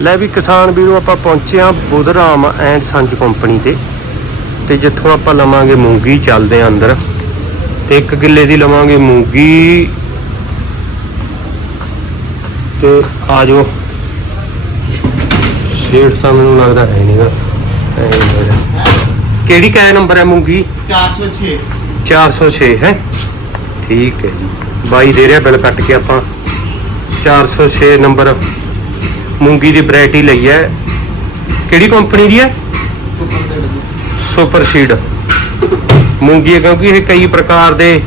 ਲੈ ਵੀ ਕਿਸਾਨ ਵੀਰੋ ਆਪਾਂ ਪਹੁੰਚੇ ਆ ਬੁੱਧਰਾਮ ਐਂਡ ਸੰਜ ਕੰਪਨੀ ਤੇ। ਤੇ ਜਿੱਥੋਂ ਆਪਾਂ ਲਵਾਂਗੇ ਮੂੰਗੀ ਚੱਲਦੇ ਆ ਅੰਦਰ। ਤੇ ਇੱਕ ਕਿੱਲੇ ਦੀ ਲਵਾਂਗੇ ਮੂੰਗੀ। ਤੇ ਆ ਜਾਓ। ਸ਼ੇਡ ਸਾ ਮੈਨੂੰ ਲੱਗਦਾ ਹੈ ਨਹੀਂਗਾ। ਕਿਹੜੀ ਕੈ ਨੰਬਰ ਹੈ ਮੂੰਗੀ? 406 406 ਹੈ? ਠੀਕ ਹੈ ਬਾਈ ਦੇ ਰਿਹਾ ਬਿੱਲ ਕੱਟ ਕੇ ਆਪਾਂ। 406 ਨੰਬਰ। ਮੂੰਗੀ ਦੀ ਵੈਰਾਈਟੀ ਲਈ ਹੈ। ਕਿਹੜੀ ਕੰਪਨੀ ਦੀ ਹੈ? ਸੁਪਰ ਸੀਡ ਮੂੰਗੀ ਹੈ ਕਿਉਂਕਿ ਇਹ ਕਈ ਪ੍ਰਕਾਰ ਦੇ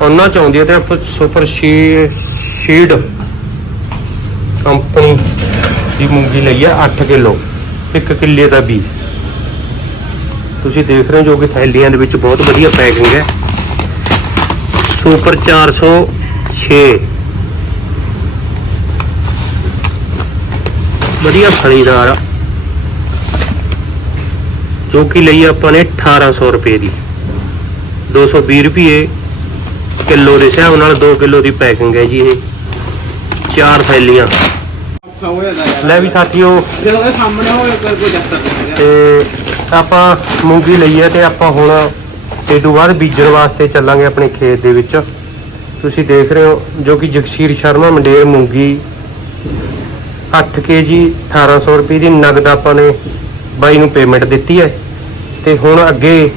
ਉਹਨਾਂ ਚ ਆਉਂਦੀ ਹੈ ਤੇ ਆਪਾਂ ਸੁਪਰ ਸੀਡ ਕੰਪਨੀ ਦੀ ਮੂੰਗੀ ਲਈ ਹੈ 8 ਕਿਲੋ, ਇੱਕ ਕਿੱਲੇ ਦਾ ਬੀਜ। ਤੁਸੀਂ ਦੇਖ ਰਹੇ ਹੋ ਜੋ ਕਿ ਥੈਲੀਆਂ ਦੇ ਵਿੱਚ ਬਹੁਤ ਵਧੀਆ ਪੈਕਿੰਗ ਹੈ। ਸੁਪਰ 406 ਵਧੀਆ ਖਰੀਦਾਰ ਆ। ਜੋ ਕਿ ਲਈ ਆਪਾਂ ਨੇ 1800 ਰੁਪਏ ਦੀ। 220 ਰੁਪਏ ਕਿਲੋ ਦੇ ਹਿਸਾਬ ਨਾਲ 2 ਕਿਲੋ ਦੀ ਪੈਕਿੰਗ ਹੈ ਜੀ ਇਹ। ਚਾਰ ਥੈਲੀਆਂ। ਲੈ ਵੀ ਸਾਥੀਓ ਜਦੋਂ ਇਹ ਤੇ ਆਪਾਂ ਮੂੰਗੀ ਲਈ ਹੈ ਤੇ ਆਪਾਂ ਹੁਣ ਇਹ ਤੋਂ ਬਾਅਦ ਬੀਜਣ ਵਾਸਤੇ ਚੱਲਾਂਗੇ ਆਪਣੇ ਖੇਤ ਦੇ ਵਿੱਚ। ਤੁਸੀਂ ਦੇਖ ਰਹੇ ਹੋ ਜੋ ਕਿ ਜਗਸੀਰ ਸ਼ਰਮਾ ਮੰਡੇਰ ਮੂੰਗੀ 8 ਕੇਜੀ 1800 ਰੁਪਏ ਦੀ ਨਗਦ ਆਪਾਂ ਨੇ ਬਾਈ ਨੂੰ ਪੇਮੈਂਟ ਦਿੱਤੀ ਹੈ। ਤੇ ਹੁਣ ਅੱਗੇ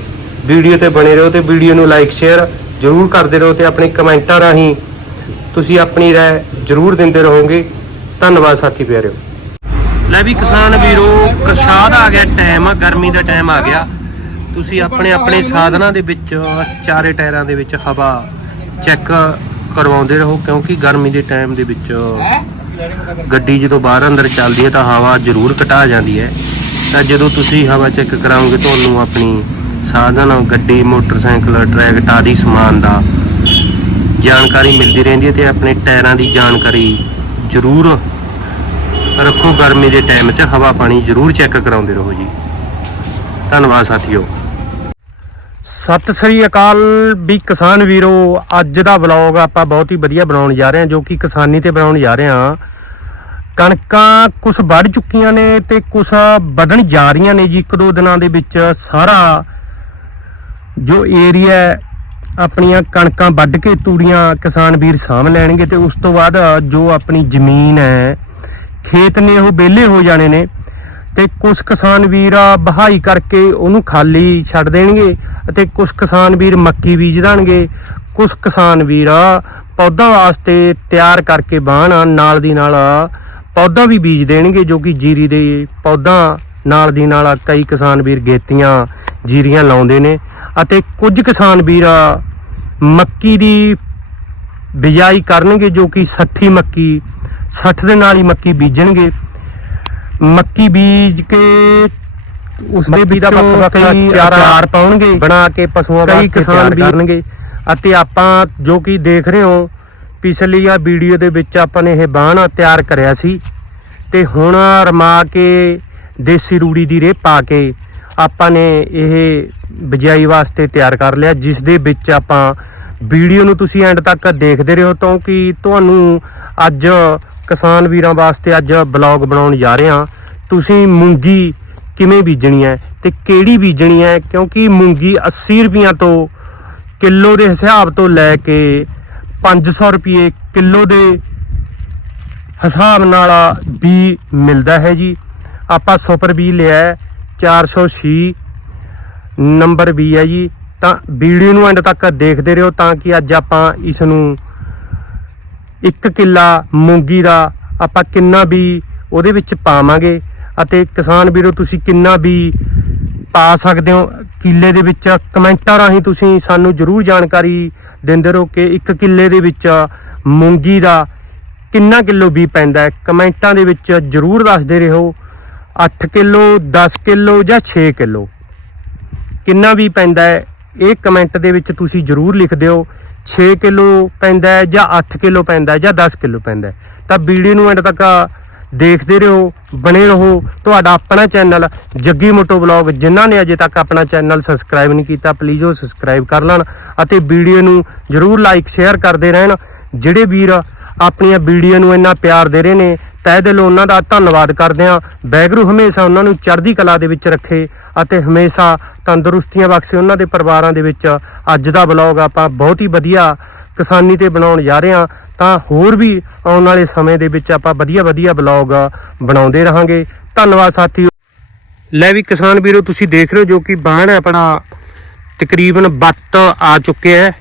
ਵੀਡੀਓ ਤੇ ਬਣੇ ਰਹੋ ਤੇ ਵੀਡੀਓ ਨੂੰ ਲਾਈਕ ਸ਼ੇਅਰ ਜਰੂਰ ਕਰਦੇ ਰਹੋ ਤੇ ਆਪਣੇ ਕਮੈਂਟਾਂ ਰਾਹੀਂ ਤੁਸੀਂ ਆਪਣੀ ਰਾਏ ਜਰੂਰ ਦਿੰਦੇ ਰਹੋਗੇ। ਧੰਨਵਾਦ ਸਾਥੀ ਪਿਆਰਿਓ। ਲੈ ਵੀ ਕਿਸਾਨ ਵੀਰੋ ਕਰਸ਼ਾਦ ਆ ਗਿਆ ਟਾਈਮ ਗਰਮੀ ਦਾ ਟਾਈਮ ਆ ਗਿਆ। ਤੁਸੀਂ ਆਪਣੇ ਆਪਣੇ ਸਾਧਨਾਂ ਦੇ ਵਿੱਚ, ਚਾਰੇ ਟਾਇਰਾਂ ਦੇ ਵਿੱਚ ਹਵਾ ਚੈੱਕ ਕਰਵਾਉਂਦੇ ਰਹੋ ਕਿਉਂਕਿ ਗਰਮੀ ਦੇ ਟਾਈਮ ਦੇ ਵਿੱਚ ਗੱਡੀ ਜਦੋਂ ਬਾਹਰ ਅੰਦਰ ਚੱਲਦੀ ਹੈ ਤਾਂ ਹਵਾ ਜ਼ਰੂਰ ਘਟਾ ਜਾਂਦੀ ਹੈ। ਤਾਂ ਜਦੋਂ ਤੁਸੀਂ ਹਵਾ ਚੈੱਕ ਕਰਾਓਗੇ, ਤੁਹਾਨੂੰ ਆਪਣੀ ਸਾਧਨ, ਗੱਡੀ, ਮੋਟਰਸਾਈਕਲ ਟਰੈਕਟ ਆਦਿ ਸਮਾਨ ਦਾ ਜਾਣਕਾਰੀ ਮਿਲਦੀ ਰਹਿੰਦੀ ਹੈ ਤੇ ਆਪਣੇ ਟਾਇਰਾਂ ਦੀ ਜਾਣਕਾਰੀ ਜ਼ਰੂਰ ਰੱਖੋ। ਗਰਮੀ ਦੇ ਟਾਈਮ 'ਚ ਹਵਾ ਪਾਣੀ ਜ਼ਰੂਰ ਚੈੱਕ ਕਰਾਉਂਦੇ ਰਹੋ ਜੀ। ਧੰਨਵਾਦ ਸਾਥੀਓ। ਸਤਿ ਸ੍ਰੀ ਅਕਾਲ ਵੀ ਕਿਸਾਨ ਵੀਰੋ, ਅੱਜ ਦਾ ਵਲੌਗ ਆਪਾਂ ਬਹੁਤ ਹੀ ਵਧੀਆ ਬਣਾਉਣ ਜਾ ਰਹੇ ਹਾਂ, ਜੋ ਕਿ ਕਿਸਾਨੀ ਤੇ ਬਣਾਉਣ ਜਾ ਰਹੇ ਹਾਂ। ਕਣਕਾਂ ਕੁਝ ਵੱਢ ਚੁੱਕੀਆਂ ਨੇ ਤੇ ਕੁਝ ਵੱਢਣ ਜਾ ਰਹੀਆਂ ਨੇ ਜੀ, ਇੱਕ ਦੋ ਦਿਨਾਂ ਦੇ ਵਿੱਚ ਸਾਰਾ ਜੋ ਏਰੀਆ ਆਪਣੀਆਂ ਕਣਕਾਂ ਵੱਢ ਕੇ ਤੂੜੀਆਂ ਕਿਸਾਨ ਵੀਰ ਸਾਂਭ ਲੈਣਗੇ ਤੇ ਉਸ ਤੋਂ ਬਾਅਦ ਜੋ ਆਪਣੀ ਜ਼ਮੀਨ ਹੈ, ਖੇਤ ਨੇ ਉਹ ਵਿਹਲੇ ਹੋ ਜਾਣੇ ਨੇ। ਤੇ ਕੁਝ ਕਿਸਾਨ ਵੀਰ ਆ ਬਹਾਈ ਕਰਕੇ ਉਹਨੂੰ ਖਾਲੀ ਛੱਡ ਦੇਣਗੇ ਅਤੇ ਕੁਝ ਕਿਸਾਨ ਵੀਰ ਮੱਕੀ ਬੀਜ ਦੇਣਗੇ। ਕੁਝ ਕਿਸਾਨ ਵੀਰ ਆ ਪੌਦਾ ਵਾਸਤੇ ਤਿਆਰ ਕਰਕੇ ਬਾਣ ਨਾਲ ਦੀ ਨਾਲ ਪੌਦਾ ਵੀ ਬੀਜ ਦੇਣਗੇ ਜੋ ਕਿ ਜੀਰੀ ਦੇ ਪੌਦਾ, ਨਾਲ ਦੀ ਨਾਲ ਕਈ ਕਿਸਾਨ ਵੀਰ ਗੇਤੀਆਂ, ਜੀਰੀਆਂ ਲਾਉਂਦੇ ਨੇ ਅਤੇ ਕੁਝ ਕਿਸਾਨ ਵੀਰ ਮੱਕੀ ਦੀ ਬਿਜਾਈ ਕਰਨਗੇ ਜੋ ਕਿ 60 ਮੱਕੀ 60 ਦੇ ਨਾਲ ਹੀ ਮੱਕੀ ਬੀਜਣਗੇ। ਮੱਕੀ ਬੀਜ ਕੇ ਉਸ ਦੇ ਵਿੱਚ ਕਈ ਚਾਰ ਪਾਉਣਗੇ। ਬਣਾ ਕੇ ਪਸ਼ੂਆਂ ਵਾਸਤੇ ਕਿਸਾਨ ਕਰਨਗੇ। ਅਤੇ ਆਪਾਂ ਜੋ ਕਿ ਦੇਖ ਰਹੇ ਹੋ ਪਿਛਲੀ ਆ ਵੀਡੀਓ ਦੇ ਵਿੱਚ ਆਪਾਂ ਨੇ ਇਹ ਬਾਣ ਤਿਆਰ ਕਰਿਆ ਸੀ। ਤੇ ਹੁਣ ਰਮਾ ਕੇ ਦੇਸੀ ਰੂੜੀ ਦੀ ਰੇ ਪਾ ਕੇ ਆਪਾਂ ਨੇ ਇਹ ਬਿਜਾਈ ਵਾਸਤੇ ਤਿਆਰ ਕਰ ਲਿਆ ਜਿਸ ਦੇ ਵਿੱਚ ਆਪਾਂ ਵੀਡੀਓ ਨੂੰ ਤੁਸੀਂ ਐਂਡ ਤੱਕ ਦੇਖਦੇ ਰਹੋ ਤਾਂ ਕਿ ਤੁਹਾਨੂੰ ਅੱਜ ਕਿਸਾਨ ਵੀਰਾਂ ਵਾਸਤੇ ਅੱਜ ਬਲੌਗ ਬਣਾਉਣ ਜਾ ਰਹੇ ਹਾਂ। ਤੁਸੀਂ ਮੂੰਗੀ ਕਿਵੇਂ ਬੀਜਣੀ ਹੈ ਤੇ ਕਿਹੜੀ ਬੀਜਣੀ ਹੈ? ਕਿਉਂਕਿ ਮੂੰਗੀ 80 ਰੁਪਈਆਂ ਤੋਂ ਕਿਲੋ ਦੇ ਹਿਸਾਬ ਤੋਂ ਲੈ ਕੇ 500 ਰੁਪਏ ਕਿਲੋ ਦੇ ਹਿਸਾਬ ਨਾਲ ਵੀ ਮਿਲਦਾ ਹੈ ਜੀ। ਆਪਾਂ ਸੁਪਰ ਵੀ ਲਿਆ ਹੈ 406 ਨੰਬਰ ਵੀ ਹੈ ਜੀ। ਤਾਂ ਵੀਡੀਓ ਨੂੰ ਐਂਡ ਤੱਕ ਦੇਖਦੇ ਰਹੋ ਤਾਂ ਕਿ ਅੱਜ ਆਪਾਂ ਇਸ ਨੂੰ ਇੱਕ ਕਿੱਲਾ ਮੂੰਗੀ ਦਾ ਆਪਾਂ ਕਿੰਨਾ ਵੀ ਉਹਦੇ ਵਿੱਚ ਪਾਵਾਂਗੇ ਅਤੇ ਕਿਸਾਨ ਵੀਰੋ ਤੁਸੀਂ ਕਿੰਨਾ ਵੀ ਪਾ ਸਕਦੇ ਹੋ ਕਿੱਲੇ ਦੇ ਵਿੱਚ? ਕਮੈਂਟਾਂ ਰਾਹੀਂ ਤੁਸੀਂ ਸਾਨੂੰ ਜਰੂਰ ਜਾਣਕਾਰੀ ਦਿੰਦੇ ਰਹੋ ਕਿ ਇੱਕ ਕਿੱਲੇ ਦੇ ਵਿੱਚ ਮੂੰਗੀ ਦਾ ਕਿੰਨਾ ਕਿਲੋ ਵੀ ਪੈਂਦਾ ਹੈ। ਕਮੈਂਟਾਂ ਦੇ ਵਿੱਚ ਜਰੂਰ ਦੱਸਦੇ ਰਹੋ। 8 ਕਿਲੋ 10 ਕਿਲੋ ਜਾਂ 6 ਕਿਲੋ। ਕਿੰਨਾ ਵੀ ਪੈਂਦਾ ਹੈ? ਇਹ ਕਮੈਂਟ ਦੇ ਵਿੱਚ ਤੁਸੀਂ ਜਰੂਰ ਲਿਖ ਦਿਓ। 6 ਕਿਲੋ ਪੈਂਦਾ ਹੈ ਜਾਂ 8 ਕਿਲੋ ਪੈਂਦਾ ਹੈ ਜਾਂ 10 ਕਿਲੋ ਪੈਂਦਾ ਹੈ। ਤਾਂ ਵੀਡੀਓ ਨੂੰ ਐਂਡ ਤੱਕ ਦੇਖਦੇ ਰਹੋ, ਬਣੇ ਰਹੋ। ਤੁਹਾਡਾ ਆਪਣਾ ਚੈਨਲ ਜੱਗੀ ਮੋਟੋ ਵਲੌਗ, ਜਿਨ੍ਹਾਂ ਨੇ ਅਜੇ ਤੱਕ ਆਪਣਾ ਚੈਨਲ ਸਬਸਕ੍ਰਾਈਬ ਨਹੀਂ ਕੀਤਾ ਪਲੀਜ਼ ਉਹ ਸਬਸਕ੍ਰਾਈਬ ਕਰ ਲੈਣ ਅਤੇ ਵੀਡੀਓ ਨੂੰ ਜਰੂਰ ਲਾਈਕ ਸ਼ੇਅਰ ਕਰਦੇ ਰਹਿਣ। ਜਿਹੜੇ ਵੀਰ ਆਪਣੀਆਂ ਵੀਡੀਓ ਨੂੰ ਇੰਨਾ ਪਿਆਰ ਦੇ ਰਹੇ ਨੇ, ਤਹਿ ਦਿਲੋਂ ਉਹਨਾਂ ਦਾ ਧੰਨਵਾਦ ਕਰਦੇ ਹਾਂ। ਬੈਗਰੂ ਹਮੇਸ਼ਾ ਉਹਨਾਂ ਨੂੰ ਚੜ੍ਹਦੀ ਕਲਾ ਦੇ ਵਿੱਚ ਰੱਖੇ ਅਤੇ ਹਮੇਸ਼ਾ ਤੰਦਰੁਸਤੀਆਂ ਬਖਸ਼ੇ ਉਹਨਾਂ ਦੇ ਪਰਿਵਾਰਾਂ ਦੇ ਵਿੱਚ ਅੱਜ ਦਾ ਬਲੌਗ ਆਪਾਂ ਬਹੁਤ ਹੀ ਵਧੀਆ ਕਿਸਾਨੀ ਤੇ ਬਣਾਉਣ ਜਾ ਰਹੇ ਹਾਂ, ਤਾਂ ਹੋਰ ਵੀ ਆਉਣ ਵਾਲੇ ਸਮੇਂ ਦੇ ਵਿੱਚ ਆਪਾਂ ਵਧੀਆ ਵਧੀਆ ਬਲੌਗ ਬਣਾਉਂਦੇ ਰਹਾਂਗੇ। ਧੰਨਵਾਦ ਸਾਥੀਓ। ਲੈ ਵੀ ਕਿਸਾਨ ਵੀਰੋ, ਤੁਸੀਂ ਦੇਖ ਰਹੇ ਹੋ ਜੋ ਕਿ ਬਾਣ ਹੈ ਆਪਣਾ ਤਕਰੀਬਨ ਬੱਤ ਆ ਚੁੱਕਿਆ ਹੈ,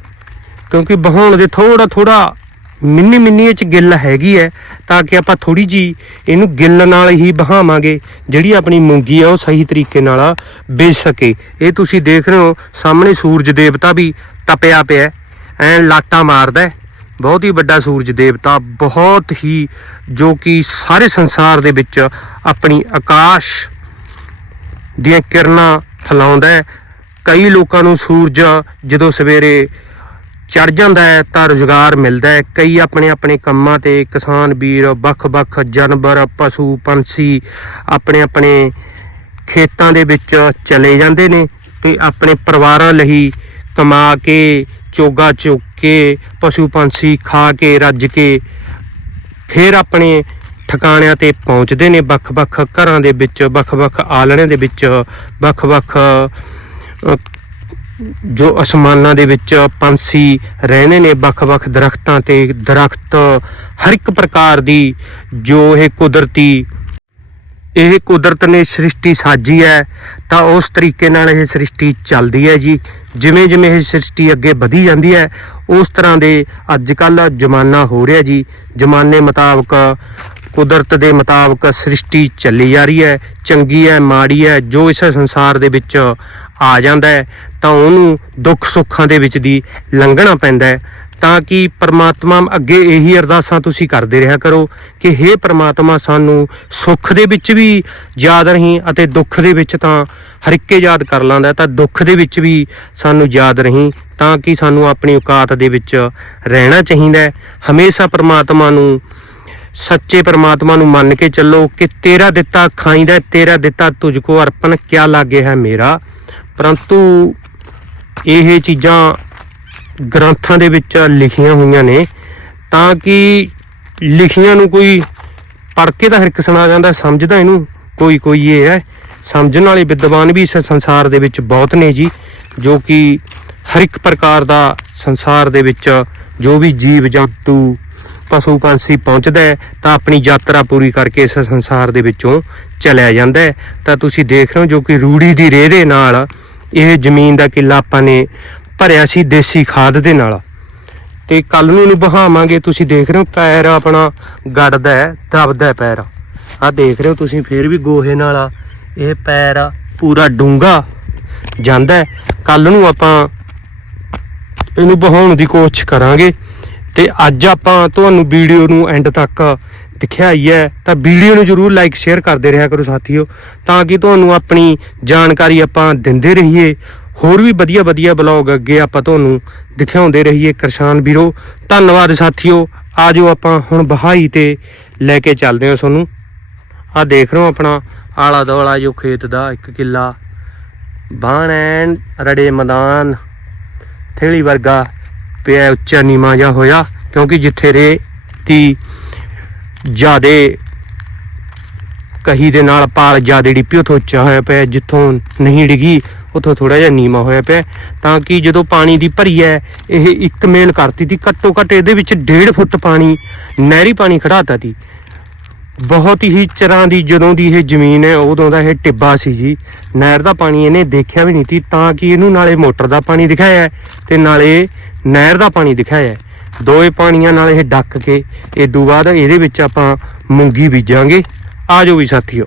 ਕਿਉਂਕਿ ਬਹਾਉਣ ਦੇ ਥੋੜਾ ਥੋੜਾ ਮਿੰਨੀ ਮਿੰਨੀ ਇਹ ਚ ਗਿੱਲ ਹੈਗੀ ਹੈ ਤਾਂ ਕਿ ਆਪਾਂ ਥੋੜੀ ਜੀ ਇਹਨੂੰ ਗਿੱਲ ਨਾਲ ਹੀ ਬਹਾਵਾਂਗੇ, ਜਿਹੜੀ ਆਪਣੀ ਮੂੰਗੀ ਆ ਉਹ ਸਹੀ ਤਰੀਕੇ ਨਾਲ ਬੇਚ ਸਕੇ। ਇਹ ਤੁਸੀਂ ਦੇਖ ਰਹੇ ਹੋ, ਸਾਹਮਣੇ ਸੂਰਜ ਦੇਵਤਾ ਵੀ ਤਪਿਆ ਪਿਆ ਐ ਲਾਟਾਂ ਮਾਰਦਾ ਬਹੁਤ ਹੀ ਵੱਡਾ ਸੂਰਜ ਦੇਵਤਾ, ਬਹੁਤ ਹੀ ਜੋ ਕਿ ਸਾਰੇ ਸੰਸਾਰ ਦੇ ਵਿੱਚ ਆਪਣੀ ਆਕਾਸ਼ ਦੀਆਂ ਕਿਰਨਾਂ ਫੈਲਾਉਂਦਾ ਕਈ ਲੋਕਾਂ ਨੂੰ ਸੂਰਜ ਜਦੋਂ ਸਵੇਰੇ ਚੜ ਜਾਂਦਾ ਹੈ, ਤਾਂ ਰੁਜ਼ਗਾਰ ਮਿਲਦਾ ਹੈ। ਕਈ ਆਪਣੇ ਆਪਣੇ ਕੰਮਾਂ ਤੇ ਕਿਸਾਨ ਵੀਰ ਵੱਖ-ਵੱਖ ਜਾਨਵਰ, ਪਸ਼ੂ, ਪੰਛੀ ਆਪਣੇ ਆਪਣੇ ਖੇਤਾਂ ਦੇ ਵਿੱਚ ਚਲੇ ਜਾਂਦੇ ਨੇ ਤੇ ਆਪਣੇ ਪਰਿਵਾਰਾਂ ਲਈ ਕਮਾ ਕੇ, ਚੋਗਾ ਚੁੱਕ ਕੇ, ਪਸ਼ੂ ਪੰਛੀ ਖਾ ਕੇ, ਰੱਜ ਕੇ ਫਿਰ ਆਪਣੇ ਠਿਕਾਣਿਆਂ ਤੇ ਪਹੁੰਚਦੇ ਨੇ। ਵੱਖ-ਵੱਖ ਘਰਾਂ ਦੇ ਵਿੱਚ ਵੱਖ-ਵੱਖ ਆਲਣਿਆਂ ਦੇ ਵਿੱਚ ਵੱਖ-ਵੱਖ ਜੋ ਅਸਮਾਨਾਂ ਦੇ ਵਿੱਚ ਪੰਛੀ ਰਹਿੰਦੇ ਨੇ, ਵੱਖ-ਵੱਖ ਦਰਖਤਾਂ ਤੇ ਦਰਖਤ, ਹਰ ਇੱਕ ਪ੍ਰਕਾਰ ਦੀ ਜੋ ਇਹ ਕੁਦਰਤੀ, ਇਹ ਕੁਦਰਤ ਨੇ ਸ੍ਰਿਸ਼ਟੀ ਸਾਜੀ ਹੈ, ਤਾਂ ਉਸ ਤਰੀਕੇ ਨਾਲ ਇਹ ਸ੍ਰਿਸ਼ਟੀ ਚੱਲਦੀ ਹੈ ਜੀ। ਜਿਵੇਂ ਜਿਵੇਂ ਇਹ ਸ੍ਰਿਸ਼ਟੀ ਅੱਗੇ ਵਧੀ ਜਾਂਦੀ ਹੈ, ਉਸ ਤਰ੍ਹਾਂ ਦੇ ਅੱਜ ਕੱਲ ਜ਼ਮਾਨਾ ਹੋ ਰਿਹਾ ਜੀ। ਜ਼ਮਾਨੇ ਮੁਤਾਬਕ ਕੁਦਰਤ ਦੇ ਮੁਤਾਬਕ ਸ੍ਰਿਸ਼ਟੀ ਚੱਲੀ ਜਾ ਰਹੀ ਹੈ, ਚੰਗੀ ਹੈ, ਮਾੜੀ ਹੈ, ਜੋ ਇਸ ਸੰਸਾਰ ਦੇ ਵਿੱਚ ਆ ਜਾਂਦਾ ਹੈ, ਤਾਂ ਉਹਨੂੰ ਦੁੱਖ ਸੁੱਖਾਂ ਦੇ ਵਿੱਚ ਦੀ ਲੰਘਣਾ ਪੈਂਦਾ ਹੈ। ਤਾਂ ਕਿ ਪਰਮਾਤਮਾ ਅੱਗੇ ਇਹੀ ਅਰਦਾਸਾਂ ਤੁਸੀਂ ਕਰਦੇ ਰਿਹਾ ਕਰੋ ਕਿ हे ਪਰਮਾਤਮਾ, ਸਾਨੂੰ ਸੁੱਖ ਦੇ ਵਿੱਚ ਵੀ ਯਾਦ ਰਹੀਂ ਅਤੇ ਦੁੱਖ ਦੇ ਵਿੱਚ ਤਾਂ ਹਰ ਇੱਕੇ ਯਾਦ ਕਰ ਲਾਂਦਾ ਤਾਂ ਦੁੱਖ ਦੇ ਵਿੱਚ ਵੀ ਸਾਨੂੰ ਯਾਦ ਰਹੀਂ, ਤਾਂ ਕਿ ਸਾਨੂੰ ਆਪਣੀ ਔਕਾਤ ਦੇ ਵਿੱਚ ਰਹਿਣਾ ਚਾਹੀਦਾ ਹੈ। ਹਮੇਸ਼ਾ ਪਰਮਾਤਮਾ ਨੂੰ ਸੱਚੇ ਪ੍ਰਮਾਤਮਾ ਨੂੰ ਮੰਨ ਕੇ ਚੱਲੋ ਕਿ ਤੇਰਾ ਦਿੱਤਾ ਖਾਈਂਦਾ ਤੇਰਾ ਦਿੱਤਾ ਤੁਝ ਕੋ ਅਰਪਣ, ਕਿਆ ਲਾਗੇ ਹੈ ਮੇਰਾ? ਪਰੰਤੂ ਇਹ ਚੀਜ਼ਾਂ ਗ੍ਰੰਥਾਂ ਦੇ ਵਿੱਚ ਲਿਖੀਆਂ ਹੋਈਆਂ ਨੇ, ਤਾਂ ਕਿ ਲਿਖੀਆਂ ਨੂੰ ਕੋਈ ਪੜ੍ਹ ਕੇ ਤਾਂ ਹਰ ਇੱਕ ਸੁਣਾ ਜਾਂਦਾ, ਸਮਝਦਾ ਇਹਨੂੰ, ਕੋਈ ਕੋਈ ਇਹ ਹੈ। ਸਮਝਣ ਵਾਲੇ ਵਿਦਵਾਨ ਵੀ ਇਸ ਸੰਸਾਰ ਦੇ ਵਿੱਚ ਬਹੁਤ ਨੇ ਜੀ, ਜੋ ਕਿ ਹਰ ਇੱਕ ਪ੍ਰਕਾਰ ਦਾ ਸੰਸਾਰ ਦੇ ਵਿੱਚ ਜੋ ਵੀ ਜੀਵ ਜੰਤੂ ਪਸ਼ੂ ਪੰਛੀ ਪਹੁੰਚਦਾ ਹੈ, ਤਾਂ ਆਪਣੀ ਯਾਤਰਾ ਪੂਰੀ ਕਰਕੇ ਇਸ ਸੰਸਾਰ ਦੇ ਵਿੱਚੋਂ ਚਲਿਆ ਜਾਂਦਾ ਹੈ। ਤਾਂ ਤੁਸੀਂ ਦੇਖ ਰਹੇ ਹੋ ਜੋ ਕਿ ਰੂੜੀ ਦੀ ਰੇਹ ਦੇ ਨਾਲ ਇਹ ਜ਼ਮੀਨ ਦਾ ਕਿੱਲਾ ਆਪਾਂ ਨੇ ਭਰਿਆ ਸੀ ਦੇਸੀ ਖਾਦ ਦੇ ਨਾਲ। ਤੇ ਕੱਲ ਨੂੰ ਇਹਨੂੰ ਬਹਾਵਾਂਗੇ ਤੁਸੀਂ ਦੇਖ ਰਹੇ ਹੋ ਪੈਰ ਆਪਣਾ ਗੜਦਾ ਹੈ, ਦਬਦਾ ਪੈਰ। ਆਹ ਦੇਖ ਰਹੇ ਹੋ ਤੁਸੀਂ, ਫੇਰ ਵੀ ਗੋਹੇ ਨਾਲ ਇਹ ਪੈਰ ਪੂਰਾ ਡੂੰਗਾ ਜਾਂਦਾ ਹੈ। ਕੱਲ ਨੂੰ ਆਪਾਂ ਇਹਨੂੰ ਬਹਾਉਣ ਦੀ ਕੋਸ਼ਿਸ਼ ਕਰਾਂਗੇ। ਤੇ ਅੱਜ ਆਪਾਂ ਤੁਹਾਨੂੰ ਵੀਡੀਓ ਨੂੰ ਐਂਡ ਤੱਕ ਦਿਖਾਈ ਹੈ ਤਾਂ ਵੀਡੀਓ ਨੂੰ ਜਰੂਰ ਲਾਈਕ ਸ਼ੇਅਰ ਕਰਦੇ ਰਿਹਾ ਕਰੋ ਸਾਥੀਓ, ਤਾਂ ਕਿ ਤੁਹਾਨੂੰ ਆਪਣੀ ਜਾਣਕਾਰੀ ਆਪਾਂ ਦਿੰਦੇ ਰਹੀਏ। ਹੋਰ ਵੀ ਵਧੀਆ ਵਧੀਆ ਬਲੌਗ ਅੱਗੇ ਆਪਾਂ ਤੁਹਾਨੂੰ ਦਿਖਾਉਂਦੇ ਰਹੀਏ ਕਿਸਾਨ ਵੀਰੋ। ਧੰਨਵਾਦ ਸਾਥੀਓ। ਆਜੋ ਆਪਾਂ ਹੁਣ ਬਹਾਈ ਤੇ ਲੈ ਕੇ ਚੱਲਦੇ ਹਾਂ ਤੁਹਾਨੂੰ। ਆ ਦੇਖ ਰਹੇ ਹੋ ਆਪਣਾ ਆਲਾ ਦੋਲਾ ਜੋ ਖੇਤ ਦਾ ਇੱਕ ਕਿੱਲਾ। ਬਾਣ ਐਨ ਰੜੇ ਮੈਦਾਨ, ਥੇਲੀ ਵਰਗਾ ਪਿਆ ਉੱਚਾ ਨੀਵਾਂ ਜਿਹਾ ਹੋਇਆ, ਕਿਉਂਕਿ ਜਿੱਥੇ ਰੇਤੀ ਜਿਆਦੇ ਕਹੀ ਦੇ ਨਾਲ ਪਾਲ ਜਿਆਦੇ ਡਿੱਪੀ, ਉਥੋਂ ਉੱਚਾ ਹੋਇਆ ਪਿਆ ਜਿੱਥੋਂ ਨਹੀਂ ਡਿੱਗੀ, ਉਥੋਂ ਥੋੜਾ ਜਿਹਾ ਨੀਵਾਂ ਹੋਇਆ ਪਿਆ ਤਾਂ ਕਿ ਜਦੋਂ ਪਾਣੀ ਦੀ ਭਰੀ ਹੈ, ਇਹ ਇੱਕ ਮੇਲ ਕਰਤੀ ਤੀ, ਘੱਟੋ ਘੱਟ ਇਹਦੇ ਵਿੱਚ 1.5 ਫੁੱਟ ਪਾਣੀ, ਨਹਿਰੀ ਪਾਣੀ ਖੜਾਤਾ ਤੀ। ਬਹੁਤ ਹੀ ਚਰਾਂ ਦੀ ਜਦੋਂ ਦੀ ਇਹ ਜ਼ਮੀਨ ਹੈ, ਉਦੋਂ ਦਾ ਇਹ ਟਿੱਬਾ ਸੀ ਜੀ। ਨਹਿਰ ਦਾ ਪਾਣੀ ਇਹਨੇ ਦੇਖਿਆ ਵੀ ਨਹੀਂ ਸੀ, ਤਾਂ ਕਿ ਇਹਨੂੰ ਨਾਲੇ ਮੋਟਰ ਦਾ ਪਾਣੀ ਦਿਖਾਇਆ ਹੈ ਤੇ ਨਾਲੇ ਨਹਿਰ ਦਾ ਪਾਣੀ ਦਿਖਾਇਆ ਹੈ। ਦੋਏ ਪਾਣੀਆਂ ਨਾਲ ਇਹ ਡੱਕ ਕੇ, ਇਹ ਤੋਂ ਬਾਅਦ ਇਹਦੇ ਵਿੱਚ ਆਪਾਂ ਮੂੰਗੀ ਬੀਜਾਂਗੇ। ਆਜੋ ਵੀ ਸਾਥੀਓ।